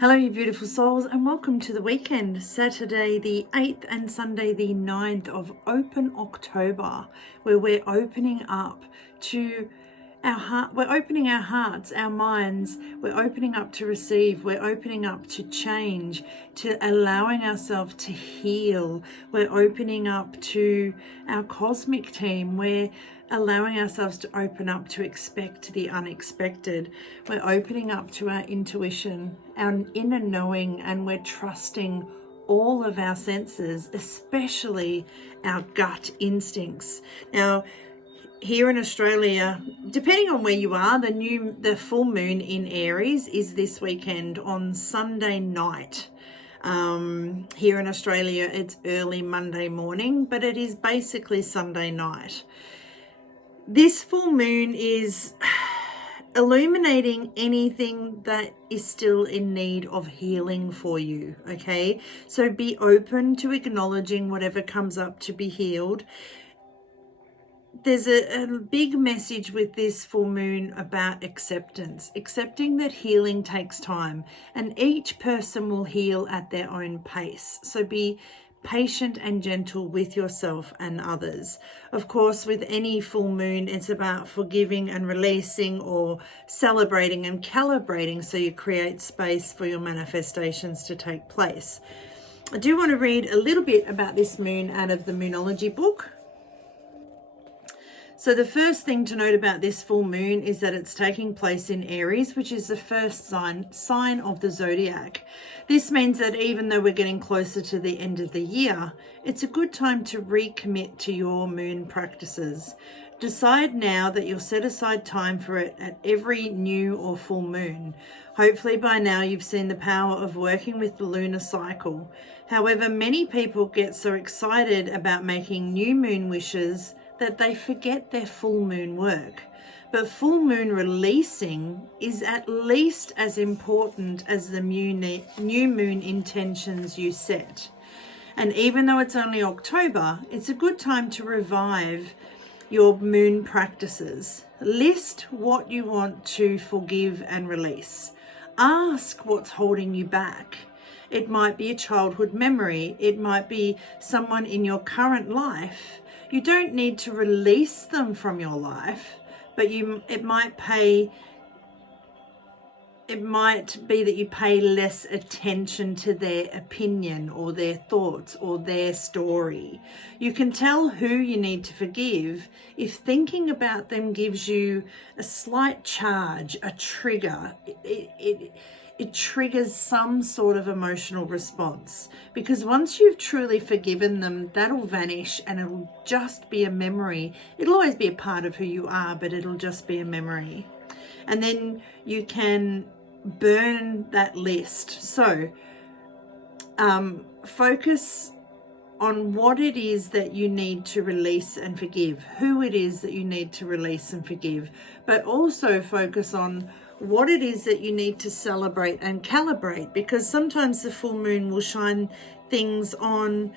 Hello, you beautiful souls, and welcome to the weekend, Saturday the 8th and Sunday the 9th of Open October, where we're opening up to our heart. We're opening our hearts, our minds. We're opening up to receive. We're opening up to change, to allowing ourselves to heal. We're opening up to our cosmic team. We're allowing ourselves to open up to expect the unexpected. We're opening up to our intuition, our inner knowing, and we're trusting all of our senses, especially our gut instincts. Now, here in Australia, depending on where you are, the full moon in Aries is this weekend on Sunday night. Here in Australia, it's early Monday morning, but it is basically Sunday night. This full moon is illuminating anything that is still in need of healing for you, okay? So be open to acknowledging whatever comes up to be healed. There's a big message with this full moon about acceptance, accepting that healing takes time and each person will heal at their own pace. So be patient and gentle with yourself and others. Of course, with any full moon, it's about forgiving and releasing, or celebrating and calibrating, so you create space for your manifestations to take place. I do want to read a little bit about this moon out of the Moonology book. So the first thing to note about this full moon is that it's taking place in Aries, which is the first sign of the zodiac. This means that even though we're getting closer to the end of the year, it's a good time to recommit to your moon practices. Decide now that you'll set aside time for it at every new or full moon. Hopefully by now you've seen the power of working with the lunar cycle. However, many people get so excited about making new moon wishes that they forget their full moon work. But full moon releasing is at least as important as the new moon intentions you set. And even though it's only October, it's a good time to revive your moon practices. List what you want to forgive and release. Ask what's holding you back. It might be a childhood memory. It might be someone in your current life. You don't need to release them from your life, but it might be that you pay less attention to their opinion or their thoughts or their story. You can tell who you need to forgive if thinking about them gives you a slight charge, a trigger. It triggers some sort of emotional response, because once you've truly forgiven them, that'll vanish and it'll just be a memory. It'll always be a part of who you are, but it'll just be a memory. And then you can burn that list. So focus on what it is that you need to release and forgive, who it is that you need to release and forgive, but also focus on what it is that you need to celebrate and calibrate, because sometimes the full moon will shine things on.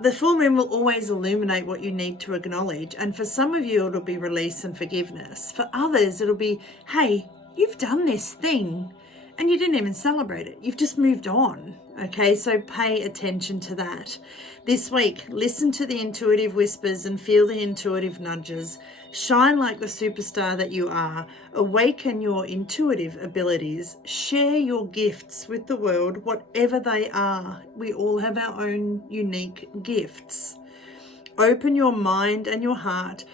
The full moon will always illuminate what you need to acknowledge. And for some of you, it'll be release and forgiveness. For others, it'll be, hey, you've done this thing and you didn't even celebrate it. You've just moved on. Okay, so pay attention to that. This week, listen to the intuitive whispers and feel the intuitive nudges. Shine like the superstar that you are. Awaken your intuitive abilities. Share your gifts with the world, whatever they are. We all have our own unique gifts. Open your mind and your heart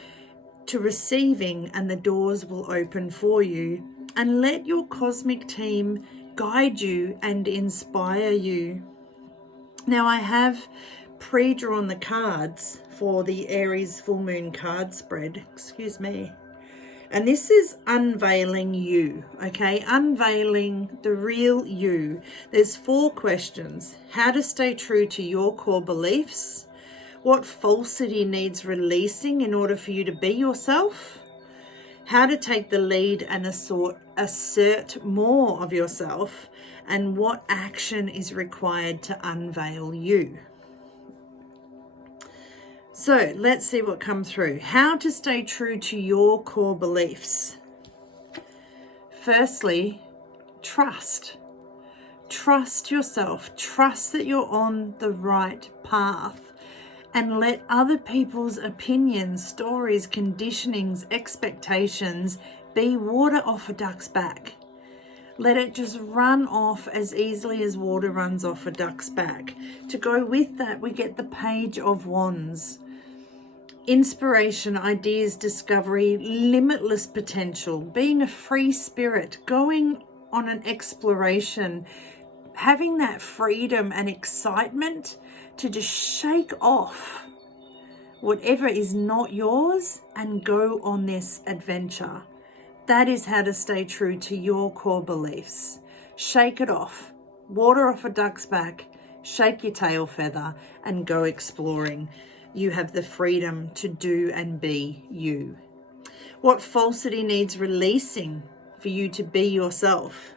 to receiving, and the doors will open for you. And let your cosmic team guide you and inspire you. Now, I have pre-drawn the cards for the Aries full moon card spread. Excuse me. And this is unveiling you, okay? Unveiling the real you. There's 4 questions. How to stay true to your core beliefs. What falsity needs releasing in order for you to be yourself? How to take the lead and assert more of yourself, and what action is required to unveil you. So let's see what comes through. How to stay true to your core beliefs. Firstly, trust. Trust yourself. Trust that you're on the right path. And let other people's opinions, stories, conditionings, expectations be water off a duck's back. Let it just run off as easily as water runs off a duck's back. To go with that, we get the Page of Wands. Inspiration, ideas, discovery, limitless potential, being a free spirit, going on an exploration, having that freedom and excitement to just shake off whatever is not yours and go on this adventure. That is how to stay true to your core beliefs. Shake it off. Water off a duck's back. Shake your tail feather and go exploring. You have the freedom to do and be you. What falsity needs releasing for you to be yourself?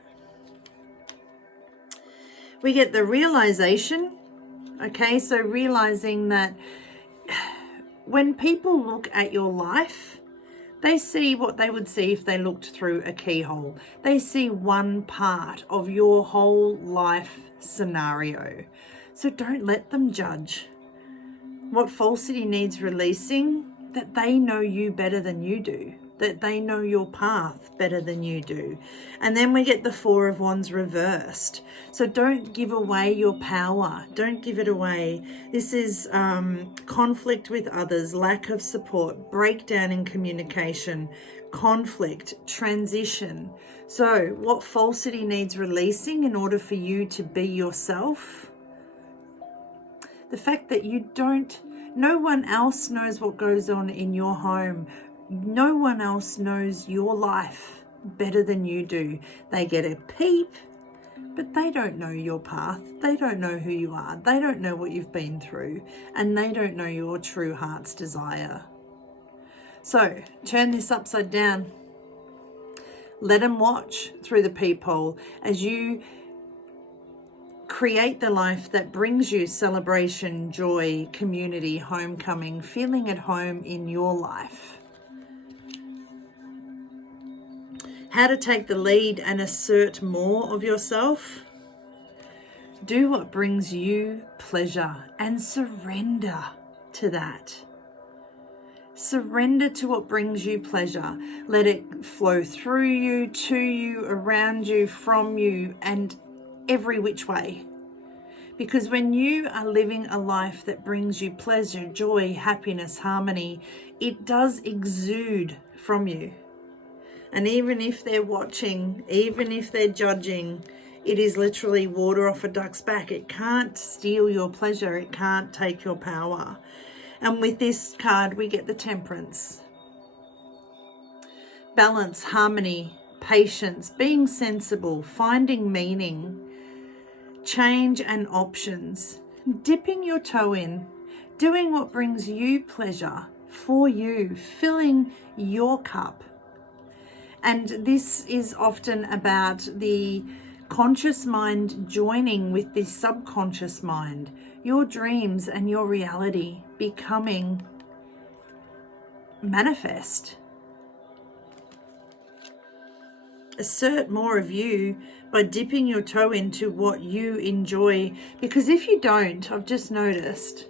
We get the realization. Okay, so realizing that when people look at your life, they see what they would see if they looked through a keyhole. They see one part of your whole life scenario. So don't let them judge. What falsity needs releasing? That they know you better than you do. That they know your path better than you do. And then we get the Four of Wands reversed. So don't give away your power. Don't give it away. This is conflict with others, lack of support, breakdown in communication, conflict, transition. So what falsity needs releasing in order for you to be yourself? The fact that no one else knows what goes on in your home. No one else knows your life better than you do. They get a peep, but they don't know your path. They don't know who you are. They don't know what you've been through, and they don't know your true heart's desire. So turn this upside down. Let them watch through the peephole as you create the life that brings you celebration, joy, community, homecoming, feeling at home in your life. How to take the lead and assert more of yourself. Do what brings you pleasure and surrender to that. Surrender to what brings you pleasure. Let it flow through you, to you, around you, from you, and every which way. Because when you are living a life that brings you pleasure, joy, happiness, harmony, it does exude from you. And even if they're watching, even if they're judging, it is literally water off a duck's back. It can't steal your pleasure. It can't take your power. And with this card, we get the Temperance. Balance, harmony, patience, being sensible, finding meaning, change and options, dipping your toe in, doing what brings you pleasure for you, filling your cup. And this is often about the conscious mind joining with the subconscious mind, your dreams and your reality becoming manifest. Assert more of you by dipping your toe into what you enjoy. Because if you don't, I've just noticed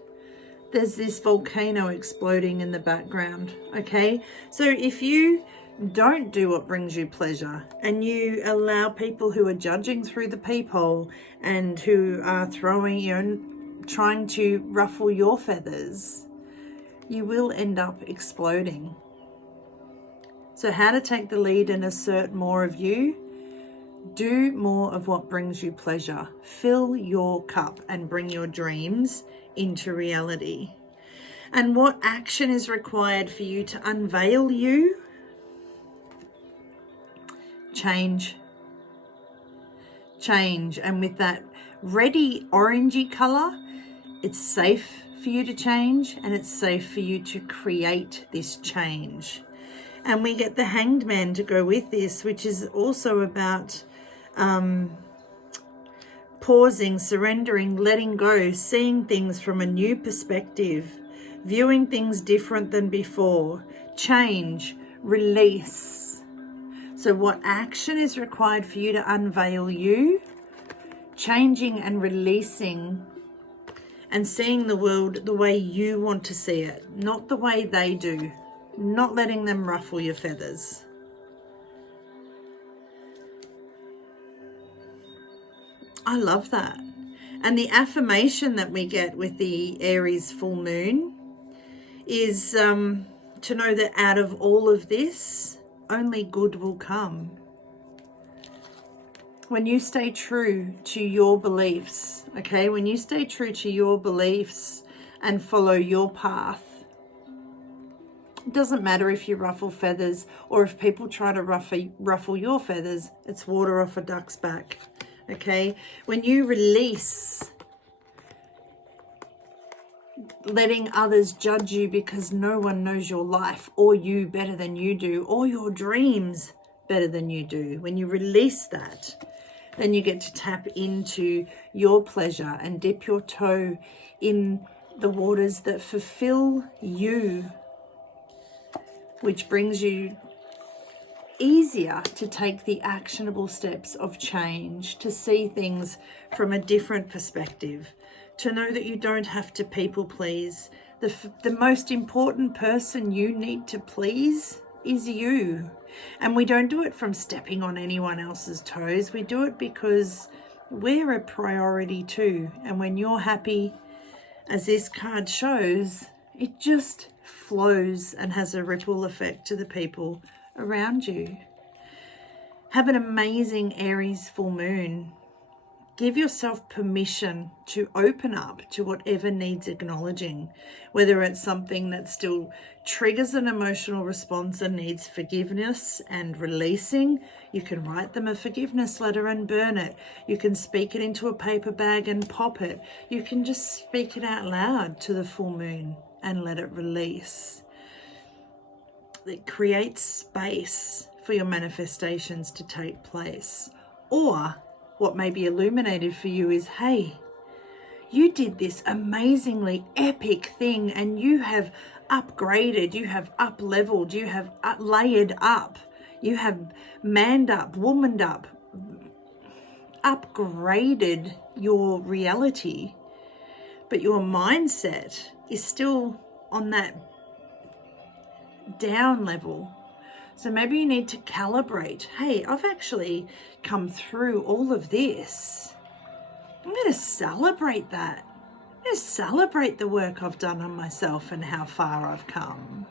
there's this volcano exploding in the background. Okay, so if you don't do what brings you pleasure and you allow people who are judging through the peephole and who are trying to ruffle your feathers, you will end up exploding. So how to take the lead and assert more of you? Do more of what brings you pleasure. Fill your cup and bring your dreams into reality. And what action is required for you to unveil you? Change. And with that reddy orangey color, it's safe for you to change and it's safe for you to create this change. And we get the Hanged Man to go with this, which is also about pausing, surrendering, letting go, seeing things from a new perspective, viewing things different than before, change, release. So what action is required for you to unveil you? changing and releasing and seeing the world the way you want to see it, not the way they do, not letting them ruffle your feathers. I love that. And the affirmation that we get with the Aries full moon is to know that out of all of this, only good will come. When you stay true to your beliefs, okay, when you stay true to your beliefs and follow your path, it doesn't matter if you ruffle feathers or if people try to ruffle your feathers, it's water off a duck's back, okay? When you release letting others judge you because no one knows your life or you better than you do, or your dreams better than you do, when you release that, then you get to tap into your pleasure and dip your toe in the waters that fulfill you, which brings you easier to take the actionable steps of change, to see things from a different perspective, to know that you don't have to people please. The most important person you need to please is you. And we don't do it from stepping on anyone else's toes. We do it because we're a priority too. And when you're happy, as this card shows, it just flows and has a ripple effect to the people around you. Have an amazing Aries full moon. Give yourself permission to open up to whatever needs acknowledging, whether it's something that still triggers an emotional response and needs forgiveness and releasing. You can write them a forgiveness letter and burn it. You can speak it into a paper bag and pop it. You can just speak it out loud to the full moon and let it release. It creates space for your manifestations to take place. Or what may be illuminated for you is, hey, you did this amazingly epic thing and you have upgraded, you have up-leveled, you have layered up, you have manned up, womaned up, upgraded your reality, but your mindset is still on that down level. So maybe you need to calibrate. Hey, I've actually come through all of this. I'm going to celebrate that. I'm going to celebrate the work I've done on myself and how far I've come.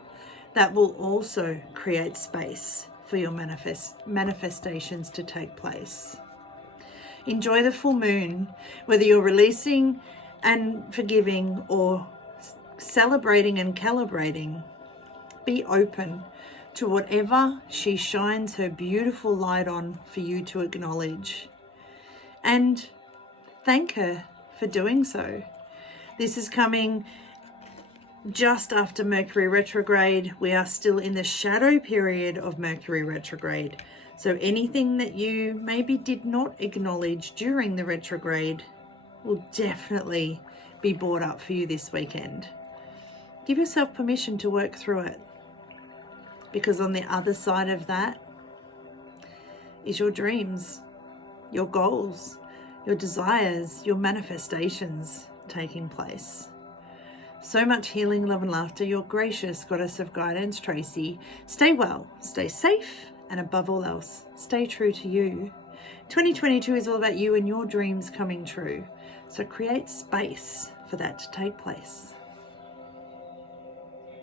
That will also create space for your manifestations to take place. Enjoy the full moon, whether you're releasing and forgiving or celebrating and calibrating. Be open to whatever she shines her beautiful light on for you to acknowledge. And thank her for doing so. This is coming just after Mercury retrograde. We are still in the shadow period of Mercury retrograde. So anything that you maybe did not acknowledge during the retrograde will definitely be brought up for you this weekend. Give yourself permission to work through it, because on the other side of that is your dreams, your goals, your desires, your manifestations taking place. So much healing, love and laughter. Your gracious goddess of guidance, Tracy. Stay well, stay safe, and above all else, stay true to you. 2022 is all about you and your dreams coming true. So create space for that to take place.